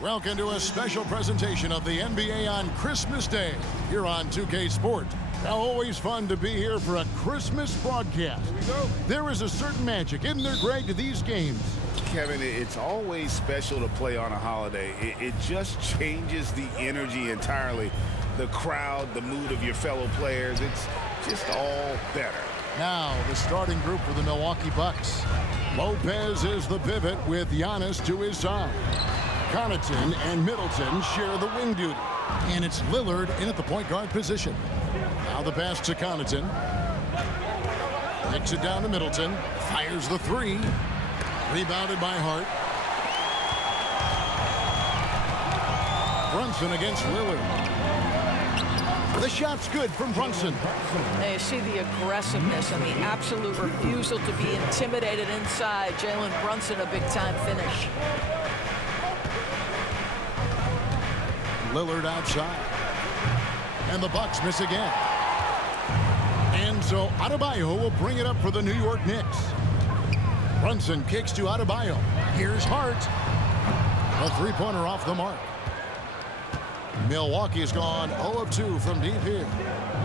Welcome to a special presentation of the NBA on Christmas Day here on 2K Sport. Now, always fun to be here for a Christmas broadcast. Here we go. There is a certain magic, isn't there, Greg, to these games? Kevin, it's always special to play on a holiday. It just changes the energy entirely. The crowd, the mood of your fellow players, it's just all better. Now, the starting group for the Milwaukee Bucks. Lopez is the pivot with Giannis to his side. Connaughton and Middleton share the wing duty. And it's Lillard in at the point guard position. Now the pass to Connaughton. Kicks it down to Middleton. Fires the three. Rebounded by Hart. Brunson against Lillard. The shot's good from Brunson. Now you see the aggressiveness and the absolute refusal to be intimidated inside. Jalen Brunson, a big-time finish. Lillard outside. And the Bucks miss again. And so Adebayo will bring it up for the New York Knicks. Brunson kicks to Adebayo. Here's Hart. A three-pointer off the mark. Milwaukee's gone 0 of 2 from deep here.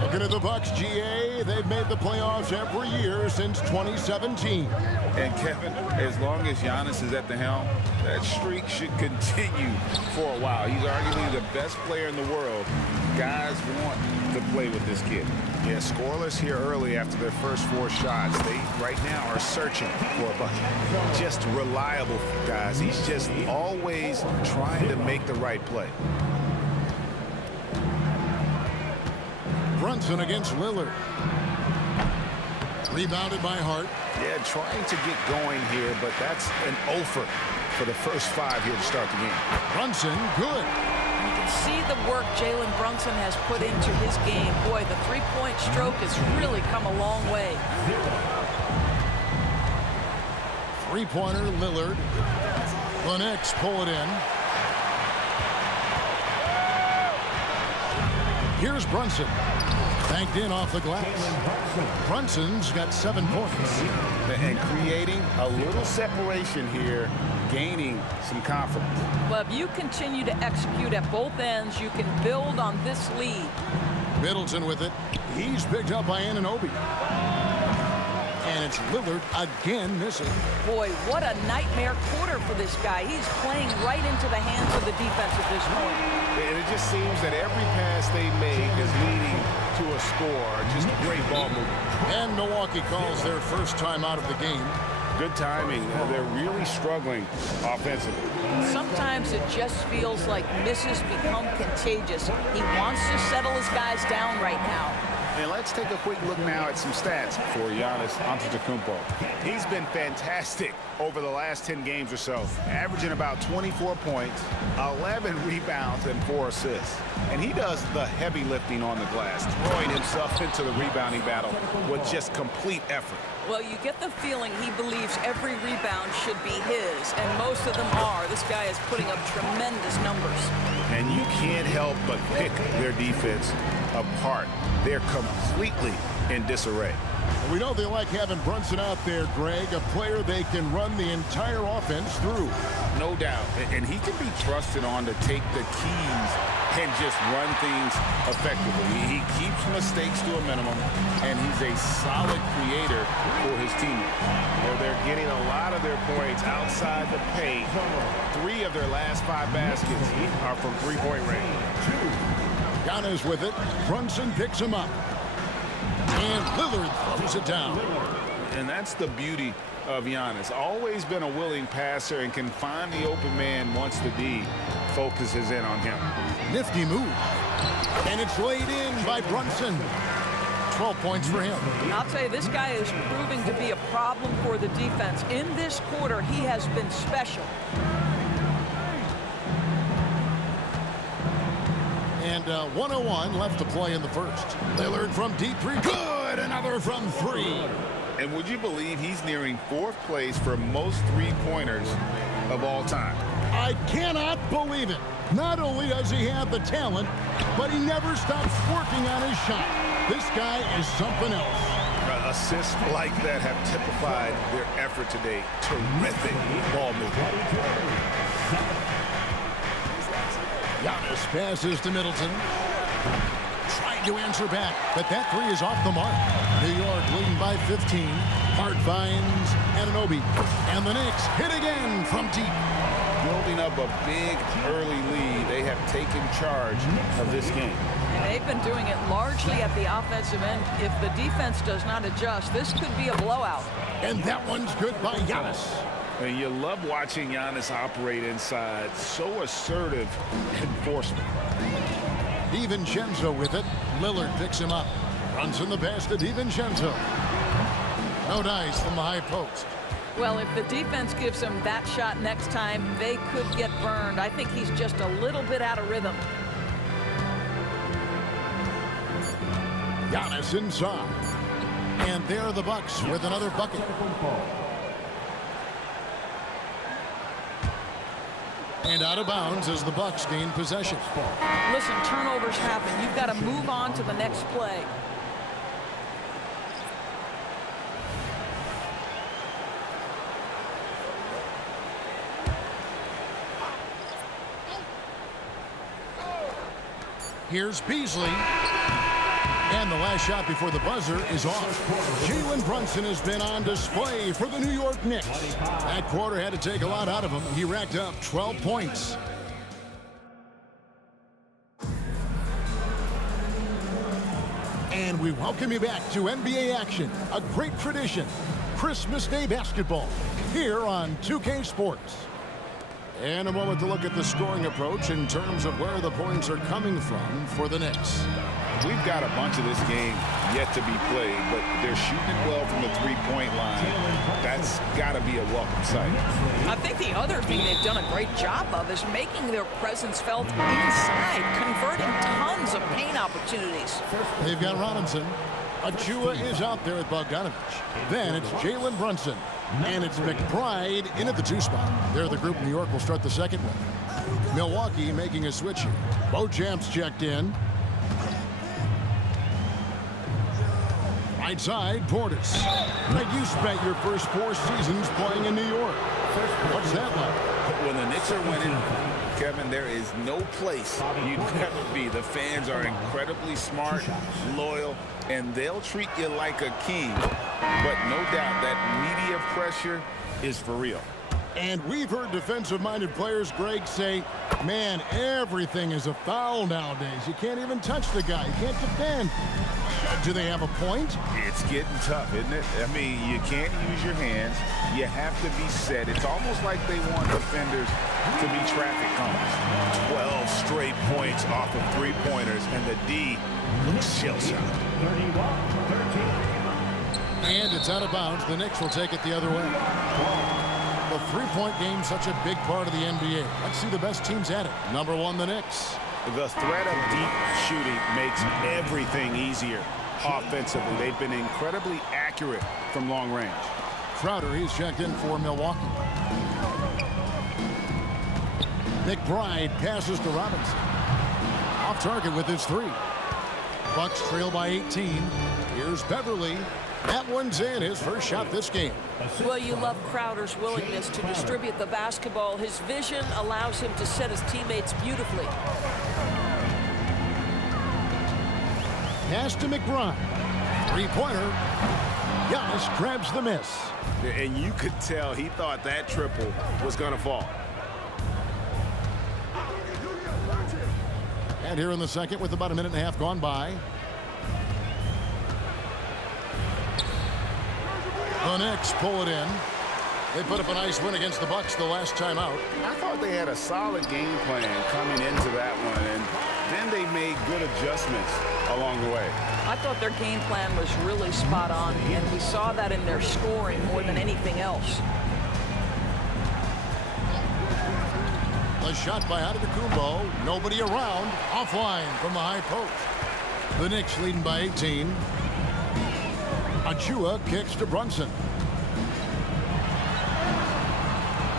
Looking at the Bucks, GA, they've made the playoffs every year since 2017. And Kevin, as long as Giannis is at the helm, that streak should continue for a while. He's arguably the best player in the world. Guys want to play with this kid. Yeah, scoreless here early after their first 4 shots. They, right now, are searching for a bucket. Just reliable, guys. He's just always trying to make the right play. Brunson against Lillard. Rebounded by Hart. Yeah, trying to get going here, but that's an offer for the first 5 here to start the game. Brunson, good. You can see the work Jalen Brunson has put into his game. Boy, the three-point stroke has really come a long way. Three-pointer, Lillard. The Knicks pull it in. Here's Brunson. Banked in off the glass. Brunson's got 7 points. And creating a little separation here, gaining some confidence. But if you continue to execute at both ends, you can build on this lead. Middleton with it. He's picked up by Anunoby. And it's Lillard again missing. Boy, what a nightmare quarter for this guy. He's playing right into the hands of the defense at this point. And it just seems that every pass they make is leading to a score. Just great ball movement. And Milwaukee calls their first time out of the game. Good timing. They're really struggling offensively. Sometimes it just feels like misses become contagious. He wants to settle his guys down right now. And let's take a quick look now at some stats for Giannis Antetokounmpo. He's been fantastic over the last 10 games or so, averaging about 24 points, 11 rebounds, and 4 assists. And he does the heavy lifting on the glass, throwing himself into the rebounding battle with just complete effort. Well, you get the feeling he believes every rebound should be his, and most of them are. This guy is putting up tremendous numbers. And you can't help but pick their defense apart. They're completely in disarray. We know they like having Brunson out there, Greg, a player they can run the entire offense through. No doubt. And he can be trusted on to take the keys and just run things effectively. He keeps mistakes to a minimum, and he's a solid creator for his teammates. Well, they're getting a lot of their points outside the paint. 3 of their last 5 baskets are from three-point range. Giannis with it. Brunson picks him up. And Lillard throws it down. And that's the beauty of Giannis. Always been a willing passer and can find the open man once the D focuses in on him. Nifty move. And it's laid in by Brunson. 12 points for him. I'll tell you, this guy is proving to be a problem for the defense. In this quarter, he has been special. And 101 left to play in the first. Lillard from deep 3. Good! Another from 3. And would you believe he's nearing 4th place for most three-pointers of all time? I cannot believe it. Not only does he have the talent, but he never stops working on his shot. This guy is something else. Assists like that have typified their effort today. Terrific ball movement. Giannis passes to Middleton. Trying to answer back, but that three is off the mark. New York leading by 15. Hart finds Anunoby. And the Knicks hit again from deep. Building up a big early lead, they have taken charge of this game. And they've been doing it largely at the offensive end. If the defense does not adjust, this could be a blowout. And that one's good by Giannis. And you love watching Giannis operate inside. So assertive enforcement. DiVincenzo with it. Lillard picks him up. Runs in the pass to DiVincenzo. No dice from the high post. Well, if the defense gives him that shot next time, they could get burned. I think he's just a little bit out of rhythm. Giannis inside. And there are the Bucks with another bucket. And out of bounds as the Bucks gain possession. Listen, turnovers happen. You've got to move on to the next play. Here's Beasley. And the last shot before the buzzer is off. Jalen Brunson has been on display for the New York Knicks. That quarter had to take a lot out of him. He racked up 12 points. And we welcome you back to NBA action, a great tradition. Christmas Day basketball here on 2K Sports. And a moment to look at the scoring approach in terms of where the points are coming from for the Knicks. We've got a bunch of this game yet to be played, but they're shooting it well from the three-point line. That's got to be a welcome sight. I think the other thing they've done a great job of is making their presence felt inside, converting tons of paint opportunities. They've got Robinson. Achua is out there with Bogdanovich. Then it's Jalen Brunson. And it's McBride in at the 2 spot. They're the group New York will start the second with. Milwaukee making a switch here. Beauchamp's checked in. Right side, Portis. Like you spent your first 4 seasons playing in New York. What's that like? When the Knicks are winning, Kevin, there is no place you'd never be. The fans are incredibly smart, loyal, and they'll treat you like a king. But no doubt that media pressure is for real. And we've heard defensive-minded players, Greg, say, man, everything is a foul nowadays. You can't even touch the guy. You can't defend. Do they have a point? It's getting tough, isn't it? I mean, you can't use your hands. You have to be set. It's almost like they want defenders to be traffic cones. 12 straight points off of three-pointers, and the D looks shell-shocked. And it's out of bounds. The Knicks will take it the other way. The three-point game, such a big part of the NBA. Let's see the best teams at it. Number 1, the Knicks. The threat of deep shooting makes everything easier offensively. They've been incredibly accurate from long range. Crowder, he's checked in for Milwaukee. McBride passes to Robinson. Off target with his 3. Bucks trail by 18. Here's Beverly. That one's in, his first shot this game. Well, you love Crowder's willingness to distribute the basketball. His vision allows him to set his teammates beautifully. Pass to McBride. Three-pointer. Giannis grabs the miss. And you could tell he thought that triple was going to fall. And here in the second with about a minute and a half gone by. The Knicks pull it in. They put up a nice win against the Bucks the last time out. I thought they had a solid game plan coming into that one, and then they made good adjustments along the way. I thought their game plan was really spot on, and we saw that in their scoring more than anything else. The shot by Antetokounmpo. Nobody around. Offline from the high post. The Knicks leading by 18. Achua kicks to Brunson.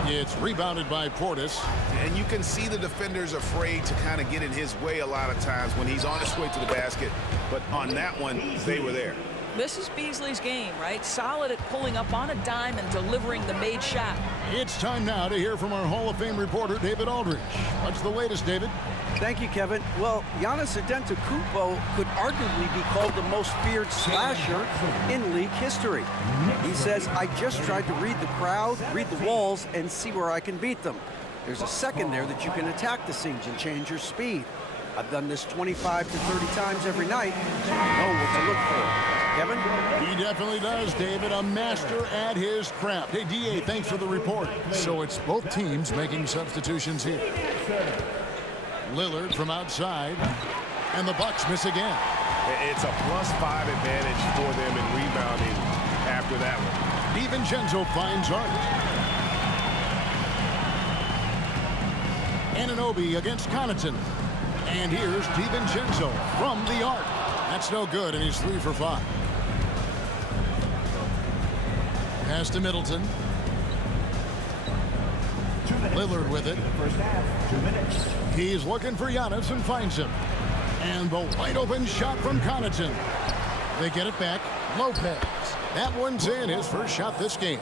It's rebounded by Portis. And you can see the defenders afraid to kind of get in his way a lot of times when he's on his way to the basket. But on that one, they were there. This is Beasley's game, right? Solid at pulling up on a dime and delivering the made shot. It's time now to hear from our Hall of Fame reporter, David Aldridge. What's the latest, David? Thank you, Kevin. Well, Giannis Antetokounmpo could arguably be called the most feared slasher in league history. He says, I just tried to read the crowd, read the walls, and see where I can beat them. There's a second there that you can attack the seams and change your speed. I've done this 25 to 30 times every night, so I know what to look for. Kevin? He definitely does, David. A master at his craft. Hey, D.A., thanks for the report. So it's both teams making substitutions here. Lillard from outside, and the Bucks miss again. It's a +5 advantage for them in rebounding after that one. DiVincenzo finds Hart. Anunoby against Connaughton. And here's DiVincenzo from the arc. That's no good, and he's 3 for 5. Pass to Middleton. Lillard with it. He's looking for Giannis and finds him. And the wide open shot from Connaughton. They get it back. Lopez. That one's in, his first shot this game.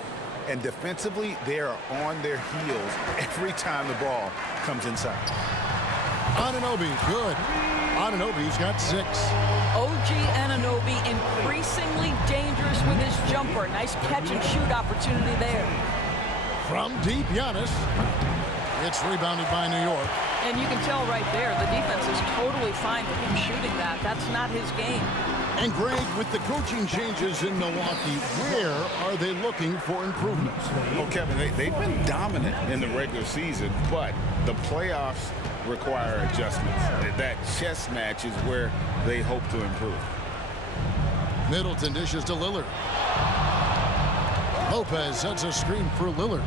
And defensively, they are on their heels every time the ball comes inside. Anunoby, good. Anunoby's got 6. OG Anunoby increasingly dangerous with his jumper. Nice catch and shoot opportunity there. From deep, Giannis. It's rebounded by New York. And you can tell right there, the defense is totally fine with him shooting that. That's not his game. And Greg, with the coaching changes in Milwaukee, where are they looking for improvements? Well, Kevin, they've been dominant in the regular season, but the playoffs require adjustments. That chess match is where they hope to improve. Middleton dishes to Lillard. Lopez sets a screen for Lillard.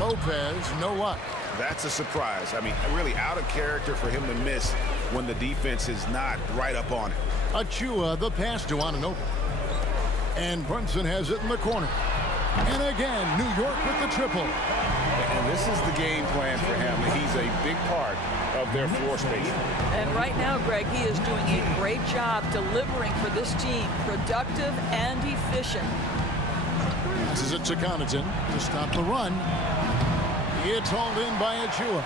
Lopez, no luck. That's a surprise. I mean, really out of character for him to miss when the defense is not right up on it. Achua, the pass to Anunoby. And Brunson has it in the corner. And again, New York with the triple. And this is the game plan for him. He's a big part of their floor space. And right now, Greg, he is doing a great job delivering for this team. Productive and efficient. Passes it to Connaughton to stop the run. It's hauled in by Achua.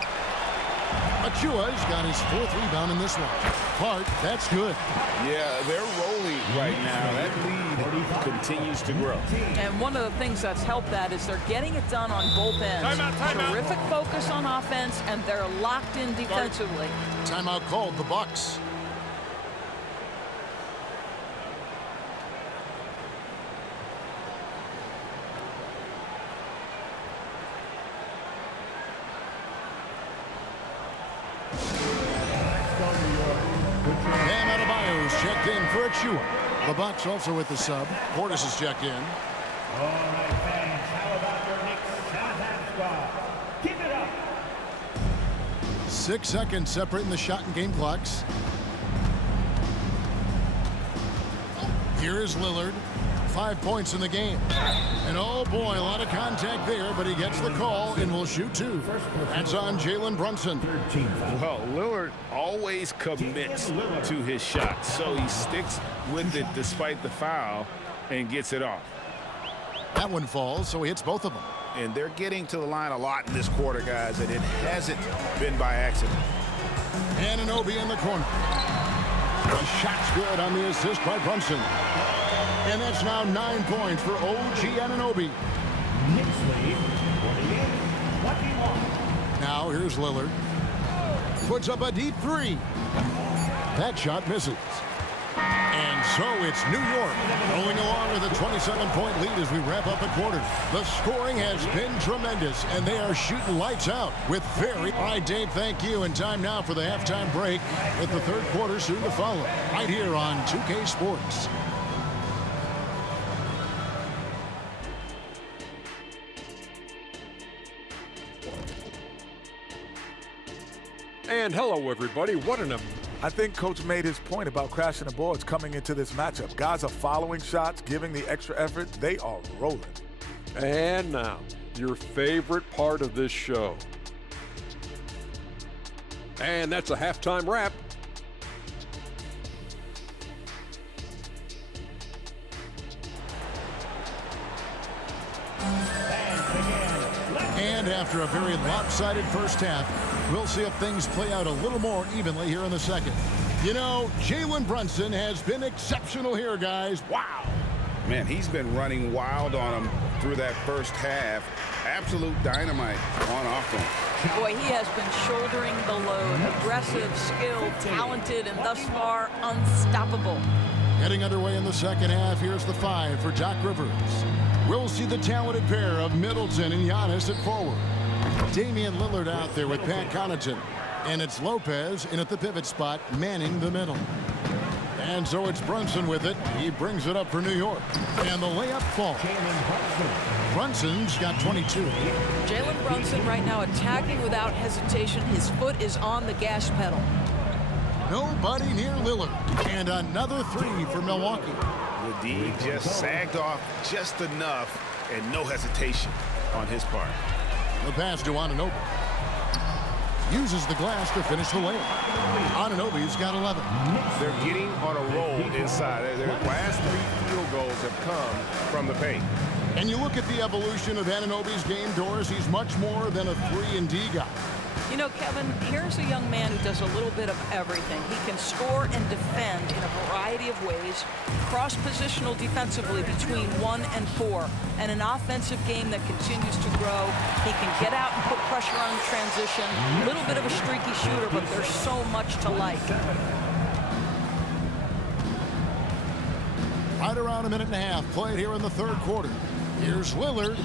Achua's got his 4th rebound in this one. Hart, that's good. Yeah, they're rolling right now. That lead continues to grow. And one of the things that's helped that is they're getting it done on both ends. Terrific focus on offense, and they're locked in defensively. Timeout called, the Bucks. Bam Adebayo's checked in for Achua. The Bucks also with the sub. Portis is checked in. All right, fans, how about your Knicks Shanahan squad? Keep it up. 6 seconds separating the shot and game clocks. Here is Lillard. 5 points in the game. And oh boy, a lot of contact there, but he gets the call and will shoot 2. That's on Jalen Brunson. Well, Lillard always commits to his shot, so he sticks with it despite the foul and gets it off. That one falls, so he hits both of them. And they're getting to the line a lot in this quarter, guys, and it hasn't been by accident. Anunoby in the corner. The shot's good on the assist by Brunson. And that's now 9 points for OG Anunoby. Knicks lead 48-21. Now here's Lillard. Puts up a deep 3. That shot misses. And so it's New York rolling along with a 27-point lead as we wrap up the quarter. The scoring has been tremendous, and they are shooting lights out with very... All right, Dave, thank you. And time now for the halftime break with the third quarter soon to follow. Right here on 2K Sports. And hello, everybody. I think Coach made his point about crashing the boards coming into this matchup. Guys are following shots, giving the extra effort. They are rolling. And now, your favorite part of this show. And that's a halftime wrap. And after a very lopsided first half, we'll see if things play out a little more evenly here in the second. You know, Jalen Brunson has been exceptional here, guys. Wow. Man, he's been running wild on him through that first half. Absolute dynamite on offense. Boy, he has been shouldering the load. Aggressive, skilled, talented, and thus far unstoppable. Getting underway in the second half, here's the 5 for Doc Rivers. We'll see the talented pair of Middleton and Giannis at forward. Damian Lillard out there with Pat Connaughton. And it's Lopez in at the pivot spot, manning the middle. And so it's Brunson with it. He brings it up for New York. And the layup falls. Brunson's got 22. Jalen Brunson right now attacking without hesitation. His foot is on the gas pedal. Nobody near Lillard. And another 3 for Milwaukee. The D just sagged off just enough and no hesitation on his part. The pass to Anunoby. Uses the glass to finish the layup. Anunoby's got 11. They're getting on a roll inside. Their last 3 field goals have come from the paint. And you look at the evolution of Anunoby's game, Doris. He's much more than a 3-and-D guy. You know, Kevin, here's a young man who does a little bit of everything. He can score and defend in a variety of ways, cross-positional defensively between 1 and 4, and an offensive game that continues to grow. He can get out and put pressure on the transition. A little bit of a streaky shooter, but there's so much to like. Right around a minute and a half played here in the third quarter. Here's Lillard.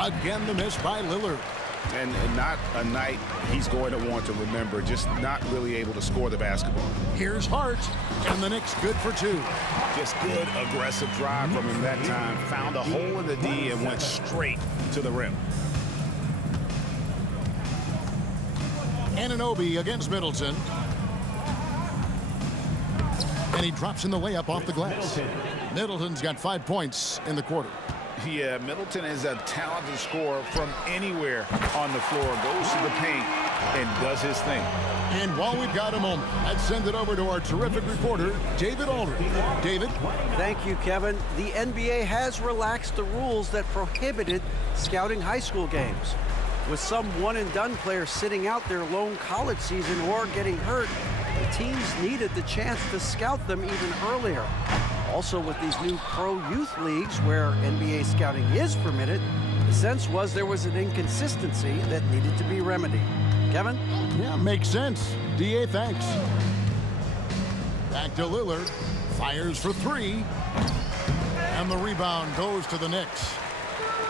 Again, the miss by Lillard. And not a night he's going to want to remember, just not really able to score the basketball. Here's Hart, and the Knicks good for 2. Just good, aggressive drive from him that time. Found a hole in the D and went straight to the rim. Anunoby against Middleton. And he drops in the layup off the glass. Middleton's got 5 points in the quarter. Yeah, Middleton is a talented scorer from anywhere on the floor. Goes to the paint and does his thing. And while we've got a moment, let's send it over to our terrific reporter, David Aldridge. David? Thank you, Kevin. The NBA has relaxed the rules that prohibited scouting high school games. With some one-and-done players sitting out their lone college season or getting hurt, the teams needed the chance to scout them even earlier. Also, with these new pro youth leagues where NBA scouting is permitted, the sense was there was an inconsistency that needed to be remedied. Kevin? Yeah, makes sense. DA, thanks. Back to Lillard. Fires for 3. And the rebound goes to the Knicks.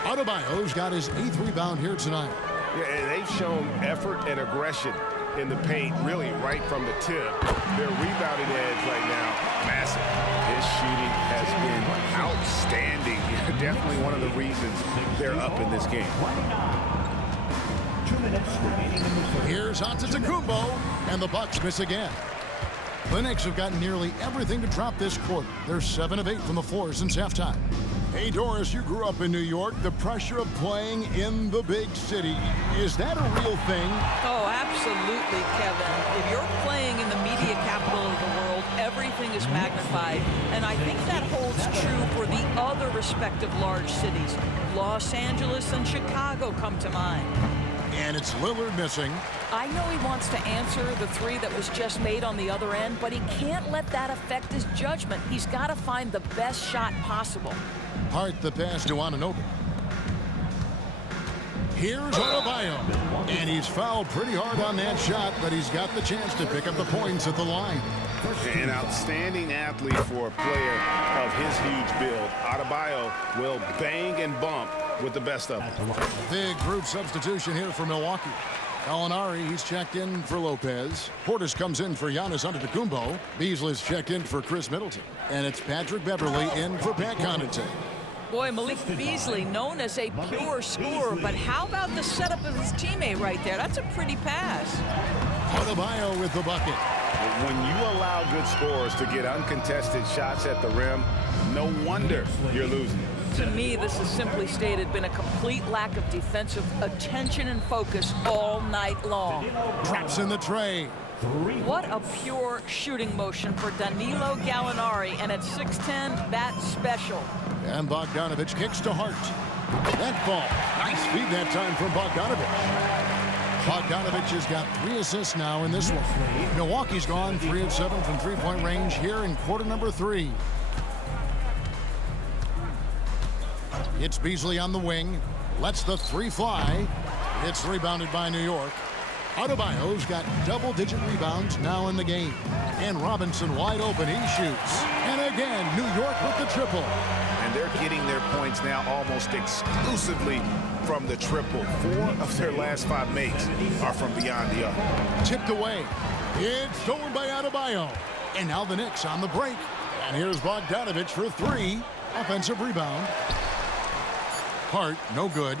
Adebayo's got his 8th rebound here tonight. Yeah, and they've shown effort and aggression in the paint, really right from the tip. Their rebounding edge right now, massive. His shooting has been outstanding. Definitely one of the reasons they're up in this game. 2 minutes remaining in the third. Here's Antetokounmpo, and the Bucks miss again. The Knicks have gotten nearly everything to drop this quarter. They're 7 of 8 from the floor since halftime. Hey, Doris, you grew up in New York. The pressure of playing in the big city, is that a real thing? Oh, absolutely, Kevin. If you're playing in the media capital of the world, everything is magnified. And I think that holds true for the other respective large cities. Los Angeles and Chicago come to mind. And it's Lillard missing. I know he wants to answer the 3 that was just made on the other end, but he can't let that affect his judgment. He's got to find the best shot possible. Hart the pass to Anunoby. Here's Adebayo. And he's fouled pretty hard on that shot, but he's got the chance to pick up the points at the line. An outstanding athlete for a player of his huge build. Adebayo will bang and bump with the best of them. Big group substitution here for Milwaukee. Gallinari, he's checked in for Lopez. Portis comes in for Giannis Antetokounmpo. Beasley's checked in for Chris Middleton. And it's Patrick Beverley in for Pat Connaughton. Boy, Malik Beasley, known as a pure scorer, but how about the setup of his teammate right there? That's a pretty pass. Adebayo with the bucket. When you allow good scorers to get uncontested shots at the rim, no wonder you're losing. To me, this is simply stated been a complete lack of defensive attention and focus all night long. Drops in the tray. What a pure shooting motion for Danilo Gallinari, and at 6'10", that's special. And Bogdanovich kicks to Hart. That ball. Nice feed that time from Bogdanovich. Bogdanovich has got 3 assists now in this one. Milwaukee's gone 3 of 7 from three-point range here in quarter number 3. It's Beasley on the wing. Lets the 3 fly. It's rebounded by New York. Adebayo's got double-digit rebounds now in the game. And Robinson wide open. He shoots. And again, New York with the triple. And they're getting their points now almost exclusively from the triple. 4 of their last 5 makes are from beyond the arc. Tipped away. It's stolen by Adebayo. And now the Knicks on the break. And here's Bogdanovich for 3. Offensive rebound. Hart, no good.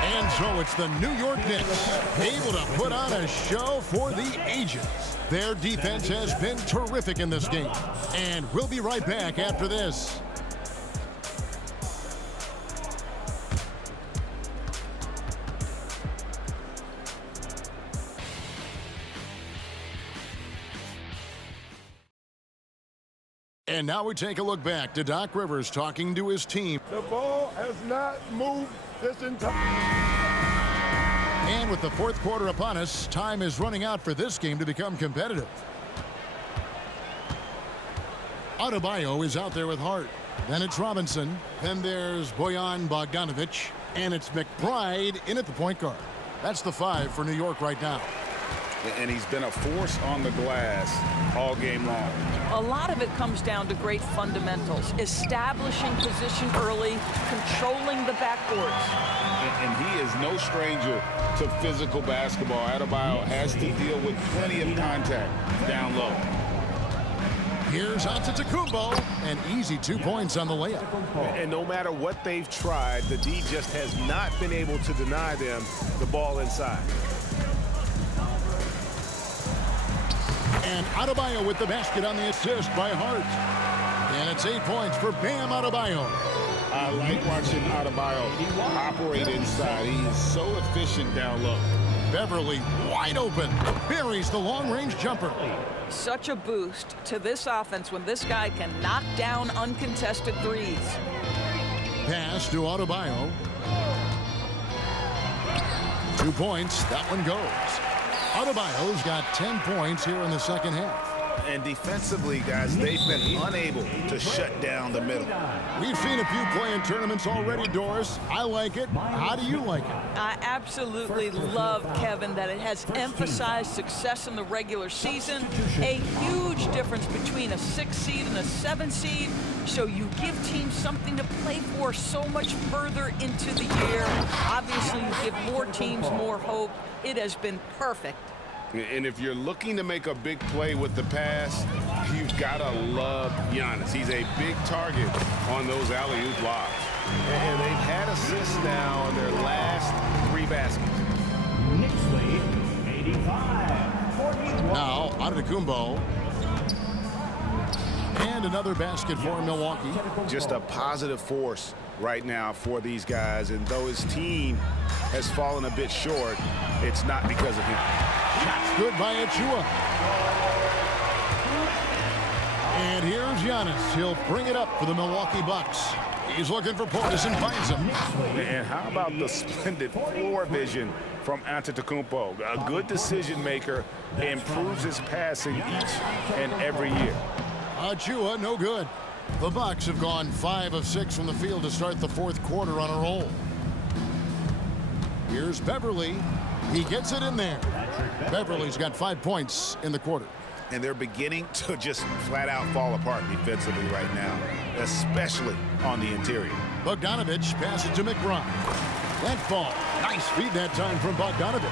And so it's the New York Knicks able to put on a show for the ages. Their defense has been terrific in this game. And we'll be right back after this. And now we take a look back to Doc Rivers talking to his team. The ball has not moved this entire... And with the fourth quarter upon us, time is running out for this game to become competitive. Adebayo is out there with Hart. Then it's Robinson. Then there's Bojan Bogdanovich. And it's McBride in at the point guard. That's the 5 for New York right now. And he's been a force on the glass all game long. A lot of it comes down to great fundamentals. Establishing position early, controlling the backboards. And he is no stranger to physical basketball. Adebayo has to deal with plenty of contact down low. Here's Antetokounmpo. An easy 2 points on the layup. And no matter what they've tried, the D just has not been able to deny them the ball inside. And Adebayo with the basket on the assist by Hart. And it's 8 points for Bam Adebayo. I like watching Adebayo operate inside. He is so efficient down low. Beverly wide open. Buries the long-range jumper. Such a boost to this offense when this guy can knock down uncontested threes. Pass to Adebayo. 2 points. That one goes. Adebayo's got 10 points here in the second half. And defensively, guys, they've been unable to shut down the middle. We've seen a few play in tournaments already, Doris. I like it. How do you like it? I absolutely love, Kevin, that it has emphasized success in the regular season. A huge difference between a 6 seed and a 7 seed. So you give teams something to play for so much further into the year. Obviously, you give more teams more hope. It has been perfect. And if you're looking to make a big play with the pass, you've got to love Giannis. He's a big target on those alley-oop lobs. And they've had assists now on their last 3 baskets. Knicks lead 85-41. Now, Antetokounmpo. And another basket for Milwaukee. Just a positive force right now for these guys. And though his team has fallen a bit short, it's not because of him. Shots good by Achua. And here's Giannis. He'll bring it up for the Milwaukee Bucks. He's looking for Portis and finds him. And how about the splendid floor vision from Antetokounmpo? A good decision maker, improves his passing each and every year. Achua, no good. The Bucks have gone 5 of 6 from the field to start the fourth quarter on a roll. Here's Beverly. He gets it in there. Beverly's got 5 points in the quarter. And they're beginning to just flat out fall apart defensively right now, especially on the interior. Bogdanovich passes to McBride. That ball. Nice feed that time from Bogdanovich.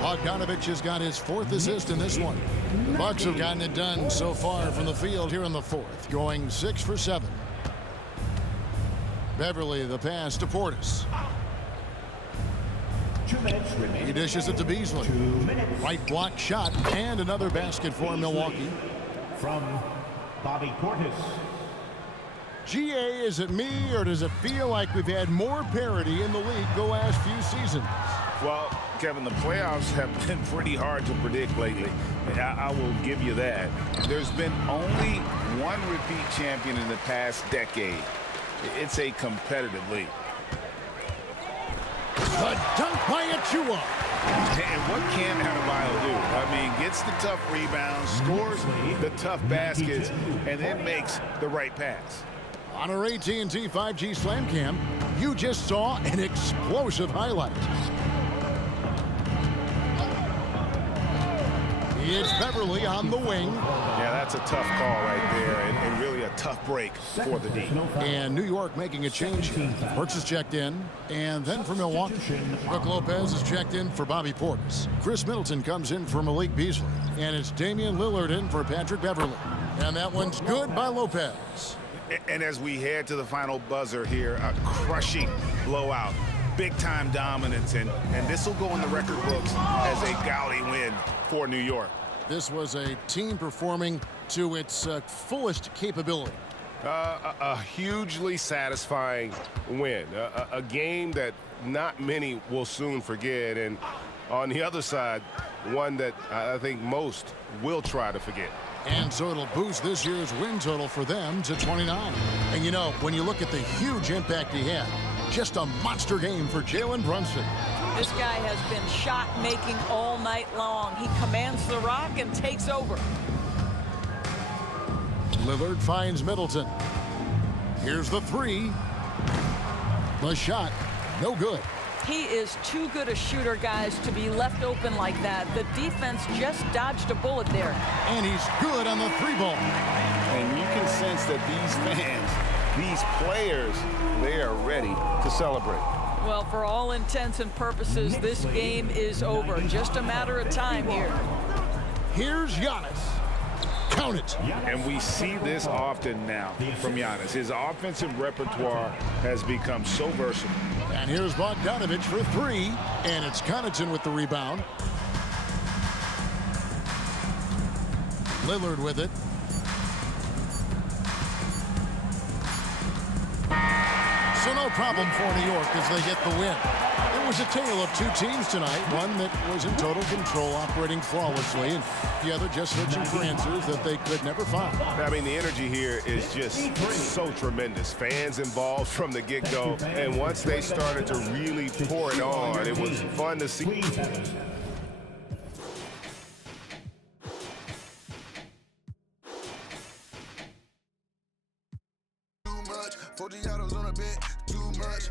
Bogdanovich has got his 4th assist in this one. The Bucks have gotten it done so far from the field here in the 4th, going 6 for 7. Beverly the pass to Portis. 2 minutes He remaining. dishes it to Beasley. 2 minutes. Right block shot and another basket for Milwaukee. From Bobby Portis. GA, is it me or does it feel like we've had more parity in the league the last few seasons? Well, Kevin, the playoffs have been pretty hard to predict lately. I will give you that. There's been only one repeat champion in the past decade. It's a competitive league. The dunk by Achua. And what can Adebayo do? I mean, gets the tough rebounds, scores the tough baskets, and then makes the right pass. On our AT&T 5G Slam Cam, you just saw an explosive highlight. It's Beverly on the wing. Yeah, that's a tough call right there, and really a tough break for the D. And New York making a change. Burks is checked in, and then for Milwaukee, Brook Lopez is checked in for Bobby Portis. Chris Middleton comes in for Malik Beasley, and it's Damian Lillard in for Patrick Beverly. And that one's good by Lopez. And as we head to the final buzzer here, a crushing blowout, big-time dominance, and this will go in the record books as a gaudy win for New York. This was a team performing to its fullest capability. A hugely satisfying win, a game that not many will soon forget, and on the other side, one that I think most will try to forget. And so it'll boost this year's win total for them to 29. And you know, when you look at the huge impact he had, just a monster game for Jalen Brunson. This guy has been shot making all night long. He commands the rock and takes over. Lillard finds Middleton. Here's the three. The shot, no good. He is too good a shooter, guys, to be left open like that. The defense just dodged a bullet there. And he's good on the three ball. And you can sense that these fans, these players, they are ready to celebrate. Well, for all intents and purposes, this game is over. Just a matter of time here. Here's Giannis. Count it. And we see this often now from Giannis. His offensive repertoire has become so versatile. And here's Bogdanovich for three. And it's Connaughton with the rebound. Lillard with it. So no problem for New York as they get the win. It was a tale of two teams tonight, one that was in total control, operating flawlessly, and the other just searching for answers that they could never find. I mean, the energy here is just so tremendous. Fans involved from the get-go, and once they started to really pour it on, it was fun to see. Too much, 40 autos on a bit, too much.